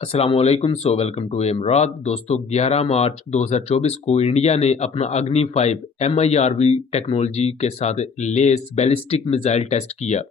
अस्सलाम वालेकुम welcome to इमराद। दोस्तों 11 मार्च 2024 को इंडिया ने अपना अग्नि 5 MIRV टेक्नोलॉजी के साथ लेस बैलिस्टिक मिसाइल टेस्ट किया।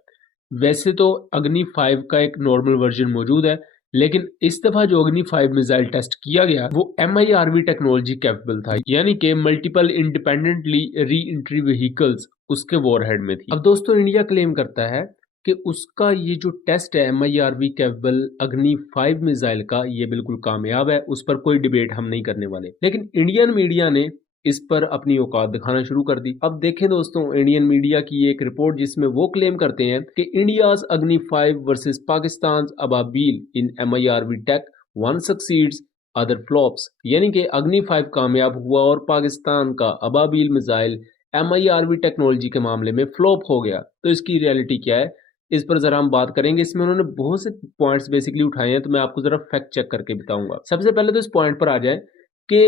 वैसे तो अग्नि 5 का एक नॉर्मल वर्जन मौजूद है, लेकिन इस दफ़ा जो अग्नि 5 मिसाइल टेस्ट किया गया वो MIRV टेक्नोलॉजी कैपेबल था, यानी कि multiple independently re entry vehicles उसके वॉरहेड में थी। अब दोस्तों इंडिया क्लेम करता है कि उसका ये जो टेस्ट है MIRV कैपेबल अग्नि 5 मिसाइल का, ये बिल्कुल कामयाब है, उस पर कोई डिबेट हम नहीं करने वाले। लेकिन इंडियन मीडिया ने इस पर अपनी औकात दिखाना शुरू कर दी। अब देखें दोस्तों इंडियन मीडिया की एक रिपोर्ट जिसमें वो क्लेम करते हैं कि India's Agni 5 versus Pakistan Ababeel in MIRV tech, one succeeds other flops, यानी कि अग्नि 5 कामयाब हुआ और पाकिस्तान का अबाबील मिसाइल MIRV टेक्नोलॉजी के मामले में फ्लॉप हो गया। तो इसकी रियलिटी क्या है, इस पर जरा हम बात करेंगे। इसमें उन्होंने बहुत से पॉइंट्स बेसिकली उठाए हैं, तो मैं आपको जरा फैक्ट चेक करके बताऊंगा। सबसे पहले तो इस पॉइंट पर आ जाए कि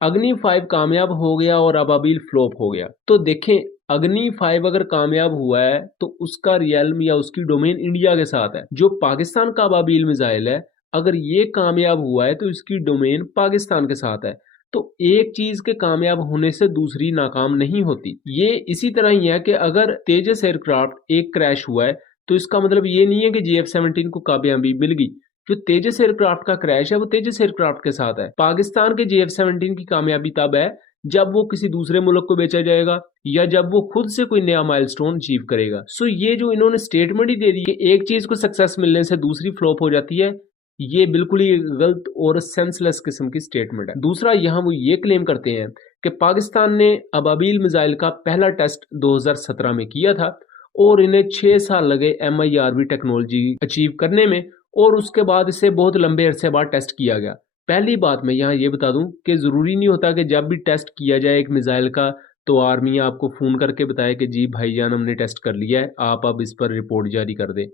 अग्नि 5 कामयाब हो गया और अबाबील फ्लॉप हो गया। तो देखें, अग्नि 5 अगर कामयाब हुआ है तो उसका रियल्म या उसकी डोमेन इंडिया के साथ है। जो पाकिस्तान का अबाबील मिसाइल है, अगर ये कामयाब हुआ है तो इसकी डोमेन पाकिस्तान के साथ है। तो एक चीज के कामयाब होने से दूसरी नाकाम नहीं होती। ये इसी तरह ही है कि अगर तेजस एयरक्राफ्ट एक क्रैश हुआ है तो इसका मतलब ये नहीं है कि JF-17 को कामयाबी मिल गई। जो तेजस एयरक्राफ्ट का क्रैश है वो तेजस एयरक्राफ्ट के साथ है। पाकिस्तान के JF-17 की कामयाबी तब है जब वो किसी दूसरे मुल्क को बेचा जाएगा या जब वो खुद से कोई नया माइलस्टोन अचीव करेगा। सो ये जो इन्होंने स्टेटमेंट ही दे दी कि एक चीज को सक्सेस मिलने से दूसरी फ्लॉप हो जाती है, ये बिल्कुल ही गलत और सेंसलेस किस्म की स्टेटमेंट है। दूसरा, यहाँ वो ये क्लेम करते हैं कि पाकिस्तान ने अबाबील मिसाइल का पहला टेस्ट 2017 में किया था और इन्हें 6 साल लगे MIRV टेक्नोलॉजी अचीव करने में, और उसके बाद इसे बहुत लंबे अरसे बाद टेस्ट किया गया। पहली बात मैं यहाँ ये बता दूं कि ज़रूरी नहीं होता कि जब भी टेस्ट किया जाए एक मिसाइल का तो आर्मी आपको फ़ोन करके बताए कि जी भाईजान हमने टेस्ट कर लिया है, आप अब इस पर रिपोर्ट जारी कर दें।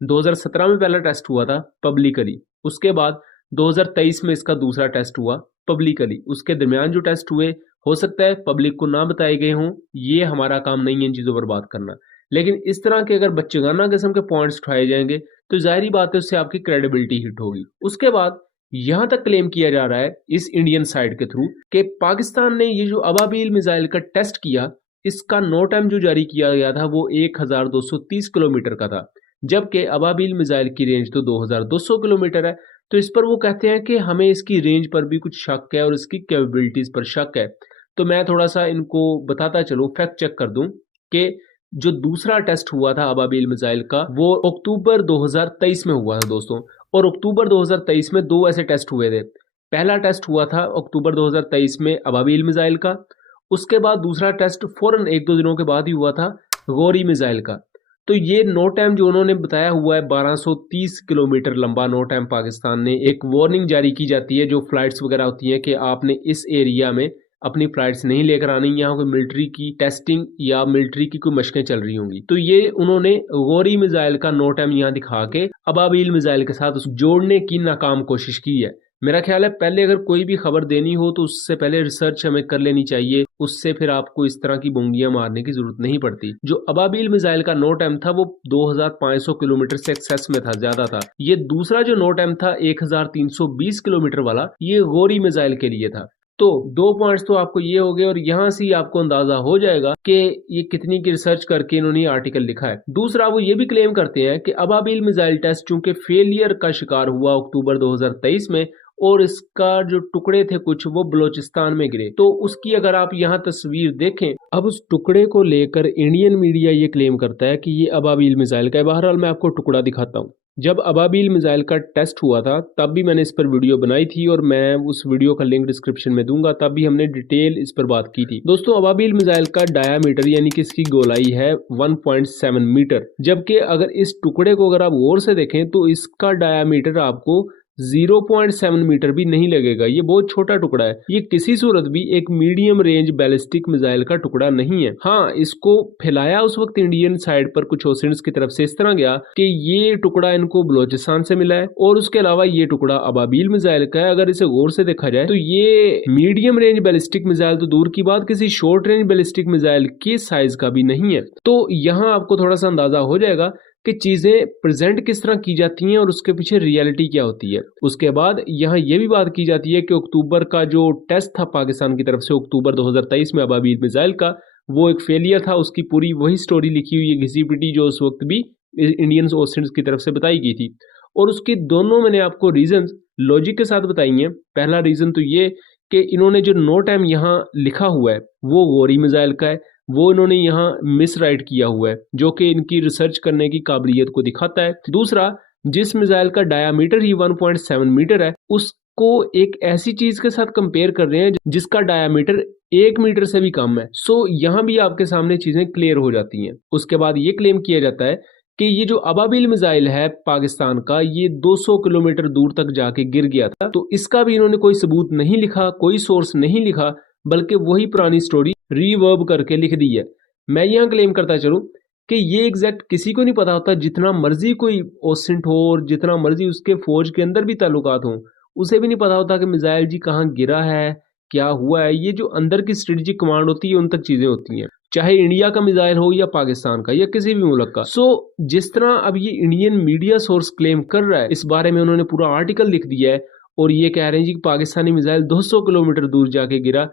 2017 में पहला टेस्ट हुआ था पब्लिकली, उसके बाद 2023 में इसका दूसरा टेस्ट हुआ पब्लिकली। उसके दरमियान जो टेस्ट हुए हो सकता है पब्लिक को ना बताए गए हों, ये हमारा काम नहीं है इन चीज़ों पर बात करना। लेकिन इस तरह के अगर बच्चेगाना किस्म के पॉइंट्स उठाए जाएंगे तो जाहिर बात है उससे आपकी क्रेडिबिलिटी हिट होगी। उसके बाद यहां तक क्लेम किया जा रहा है इस इंडियन साइड के थ्रू कि पाकिस्तान ने ये जो अबाबील मिसाइल का टेस्ट किया, इसका नो टाइम जो जारी किया गया था वो 1230 किलोमीटर का था, जबकि अबाबील मिसाइल की रेंज तो 2200 किलोमीटर है। तो इस पर वो कहते हैं कि हमें इसकी रेंज पर भी कुछ शक है और इसकी कैपेबिलिटीज पर शक है। तो मैं थोड़ा सा इनको बताता चलूं, फैक्ट चेक कर दूं कि जो दूसरा टेस्ट हुआ था अबाबील मिसाइल का वो अक्टूबर 2023 में हुआ था दोस्तों। और अक्टूबर 2023 में दो ऐसे टेस्ट हुए थे। पहला टेस्ट हुआ था अक्टूबर 2023 में अबाबील मिसाइल का, उसके बाद दूसरा टेस्ट फौरन एक दो दिनों के बाद ही हुआ था गौरी मिसाइल का। तो ये नो टाइम जो उन्होंने बताया हुआ है 1230 किलोमीटर लंबा नो टाइम, पाकिस्तान ने एक वार्निंग जारी की जाती है जो फ्लाइट्स वगैरह होती है कि आपने इस एरिया में अपनी फ्लाइट्स नहीं लेकर आनी, यहाँ कोई मिलिट्री की टेस्टिंग या मिलिट्री की कोई मशकें चल रही होंगी। तो ये उन्होंने गौरी मिसाइल का नो टाइम यहाँ दिखा के अबाबील मिसाइल के साथ जोड़ने की नाकाम कोशिश की है। मेरा ख्याल है पहले अगर कोई भी खबर देनी हो तो उससे पहले रिसर्च हमें कर लेनी चाहिए, उससे फिर आपको इस तरह की बोंगियां मारने की जरूरत नहीं पड़ती। जो अबाबील मिसाइल का नो टाइम था वो 2500 किलोमीटर से एक्सेस में था, ज्यादा था। ये दूसरा जो नो टाइम था 1320 किलोमीटर वाला, ये गौरी मिसाइल के लिए था। तो दो पॉइंट्स तो आपको ये हो गए और यहां से ही आपको अंदाजा हो जाएगा कि ये कितनी की रिसर्च करके इन्होंने आर्टिकल लिखा है। दूसरा, वो ये भी क्लेम करते हैं कि अबाबील मिसाइल टेस्ट चूंकि फेलियर का शिकार हुआ अक्टूबर 2023 में और इसका जो टुकड़े थे कुछ वो बलोचिस्तान में गिरे, तो उसकी अगर आप यहाँ तस्वीर देखें, अब उस टुकड़े को लेकर इंडियन मीडिया ये क्लेम करता है कि ये अबाबील मिसाइल का है। बहरहाल मैं आपको टुकड़ा दिखाता हूँ। जब अबाबील मिसाइल का टेस्ट हुआ था तब भी मैंने इस पर वीडियो बनाई थी और मैं उस वीडियो का लिंक डिस्क्रिप्शन में दूंगा, तब भी हमने डिटेल इस पर बात की थी। दोस्तों अबाबील मिसाइल का डायामीटर यानी कि इसकी गोलाई है 1.7 मीटर, जबकि अगर इस टुकड़े को अगर आप गौर से देखें तो इसका डायामीटर आपको 0.7 मीटर भी नहीं लगेगा। ये बहुत छोटा टुकड़ा है, ये किसी सूरत भी एक मीडियम रेंज बैलिस्टिक मिसाइल का टुकड़ा नहीं है। हाँ, इसको फैलाया उस वक्त इंडियन साइड पर कुछ ओसेंट्स की तरफ से इस तरह गया कि ये टुकड़ा इनको बलोचिस्तान से मिला है और उसके अलावा ये टुकड़ा अबाबील मिसाइल का है। अगर इसे गौर से देखा जाए तो ये मीडियम रेंज बैलिस्टिक मिसाइल तो दूर की बात, किसी शॉर्ट रेंज बैलिस्टिक मिसाइल के साइज का भी नहीं है। तो यहाँ आपको थोड़ा सा अंदाजा हो जाएगा कि कि चीजें प्रेजेंट किस तरह की जाती हैं और उसके पीछे रियलिटी क्या होती है। उसके बाद यहाँ ये भी बात की जाती है कि अक्टूबर का जो टेस्ट था पाकिस्तान की तरफ से अक्टूबर 2023 में अबाबील मिसाइल का, वो एक फेलियर था। उसकी पूरी वही स्टोरी लिखी हुई है घिसी पिटी जो उस वक्त भी इंडियन ओशियंस की तरफ से बताई गई थी। और उसके दोनों मैंने आपको रीजंस लॉजिक के साथ बताई हैं। पहला रीजन तो ये कि इन्होंने जो नो टाइम यहाँ लिखा हुआ है वो गोरी मिसाइल का है, वो इन्होंने यहाँ मिस राइट किया हुआ है, जो कि इनकी रिसर्च करने की काबिलियत को दिखाता है। दूसरा, जिस मिसाइल का डायामीटर ही 1.7 मीटर है, उसको एक ऐसी चीज के साथ कंपेयर कर रहे हैं जिसका डायामीटर 1 मीटर से भी कम है। सो यहाँ भी आपके सामने चीजें क्लियर हो जाती हैं। उसके बाद ये क्लेम किया जाता है कि ये जो अबाबिल मिसाइल है पाकिस्तान का, ये 200 किलोमीटर दूर तक जाके गिर गया था। तो इसका भी इन्होंने कोई सबूत नहीं लिखा, कोई सोर्स नहीं लिखा, बल्कि वही पुरानी स्टोरी रीवर्ब करके लिख दी है। मैं यहाँ क्लेम करता चलूं कि ये एग्जैक्ट किसी को नहीं पता होता। जितना मर्जी कोई ओसेंट हो और जितना मर्जी उसके फौज के अंदर भी ताल्लुकात हो, उसे भी नहीं पता होता कि मिसाइल जी कहाँ गिरा है, क्या हुआ है। ये जो अंदर की स्ट्रेटेजिक कमांड होती है उन तक चीजें होती हैं, चाहे इंडिया का मिसाइल हो या पाकिस्तान का या किसी भी मुल्क का। सो जिस तरह अब ये इंडियन मीडिया सोर्स क्लेम कर रहा है, इस बारे में उन्होंने पूरा आर्टिकल लिख दिया है और ये कह रहे हैं जी कि पाकिस्तानी मिसाइल 200 किलोमीटर दूर जाके गिरा।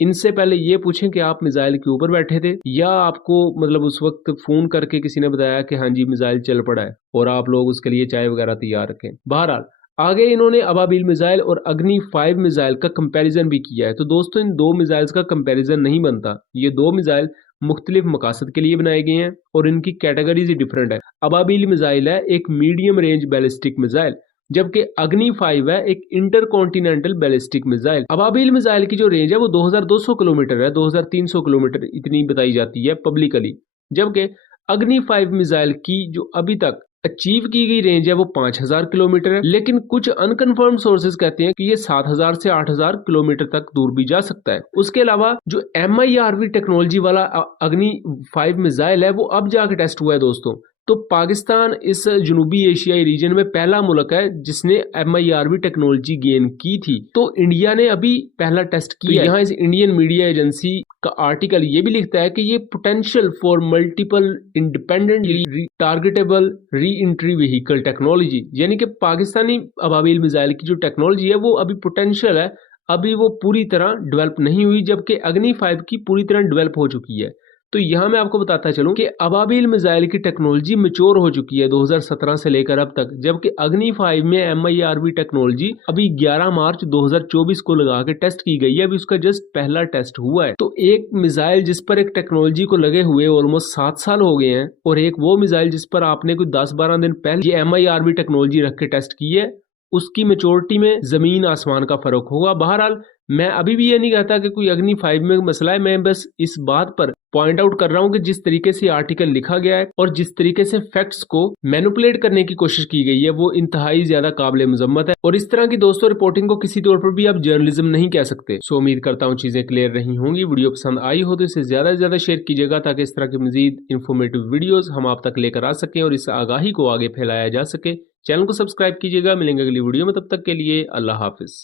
इनसे पहले ये पूछें कि आप मिसाइल के ऊपर बैठे थे या आपको मतलब उस वक्त फोन करके किसी ने बताया कि हाँ जी मिसाइल चल पड़ा है और आप लोग उसके लिए चाय वगैरह तैयार रखें। बहरहाल आगे इन्होंने अबाबिल मिसाइल और अग्नि 5 मिसाइल का कंपैरिजन भी किया है। तो दोस्तों, इन दो मिसाइल्स का कंपैरिजन नहीं बनता। ये दो मिसाइल मुख्तलिफ मकासद के लिए बनाए गए हैं और इनकी कैटेगरीज ही डिफरेंट है। अबाबिल मिसाइल है एक मीडियम रेंज बैलिस्टिक मिसाइल, जबकि अग्नि 5 है एक इंटर कॉन्टिनेंटल बैलिस्टिक मिसाइल। अबाबिल मिसाइल की जो रेंज है वो 2200 किलोमीटर है, 2300 किलोमीटर इतनी बताई जाती है पब्लिकली, जबकि अग्नि 5 मिसाइल की जो अभी तक अचीव की गई रेंज है वो 5000 किलोमीटर है। लेकिन कुछ अनकंफर्म सोर्सेज कहते हैं कि ये 7000 से 8000 किलोमीटर तक दूर भी जा सकता है। उसके अलावा जो MIRV टेक्नोलॉजी वाला अग्नि 5 मिसाइल है वो अब जाके टेस्ट हुआ है दोस्तों। तो पाकिस्तान इस जनूबी एशियाई रीजन में पहला मुल्क है जिसने MIRV टेक्नोलॉजी गेन की थी। तो इंडिया ने अभी पहला टेस्ट किया। तो यहाँ इस इंडियन मीडिया एजेंसी का आर्टिकल ये भी लिखता है कि ये potential for multiple independently targetable re entry vehicle technology, यानी कि पाकिस्तानी अबाबिल मिसाइल की जो टेक्नोलॉजी है वो अभी पोटेंशियल है, अभी वो पूरी तरह डेवलप नहीं हुई, जबकि अग्नि 5 की पूरी तरह डेवलप हो चुकी है। तो यहाँ मैं आपको बताता चलूं कि अबाबिल मिसाइल की टेक्नोलॉजी मैच्योर हो चुकी है 2017 से लेकर अब तक, जबकि अग्नि 5 में MIRV टेक्नोलॉजी अभी 11 मार्च 2024 को लगा के टेस्ट की गई है। अभी उसका जस्ट पहला टेस्ट हुआ है। तो एक मिसाइल जिस पर एक टेक्नोलॉजी को लगे हुए ऑलमोस्ट 7 साल हो गए हैं, और एक वो मिसाइल जिस पर आपने कोई 10-12 दिन पहले ये MIRV टेक्नोलॉजी रख के टेस्ट की है, उसकी मेच्योरिटी में जमीन आसमान का फर्क होगा। बहरहाल मैं अभी भी ये नहीं कहता कि कोई अग्नि 5 में मसला है, मैं बस इस बात पर पॉइंट आउट कर रहा हूं कि जिस तरीके से आर्टिकल लिखा गया है और जिस तरीके से फैक्ट्स को मैनिपुलेट करने की कोशिश की गई है वो इंतहाई ज्यादा काबिल मजम्मत है। और इस तरह की दोस्तों रिपोर्टिंग को किसी तौर पर भी आप जर्नलिज्म नहीं कह सकते। सो उम्मीद करता हूँ चीजें क्लियर रही होंगी। वीडियो पसंद आई हो तो इसे ज्यादा से ज्यादा शेयर कीजिएगा ताकि इस तरह की मजीद इंफॉर्मेटिव वीडियोज हम आप तक लेकर आ सकें और इस आगाही को आगे फैलाया जा सके। चैनल को सब्सक्राइब कीजिएगा। मिलेंगे अगली वीडियो में, तब तक के लिए अल्लाह हाफिज।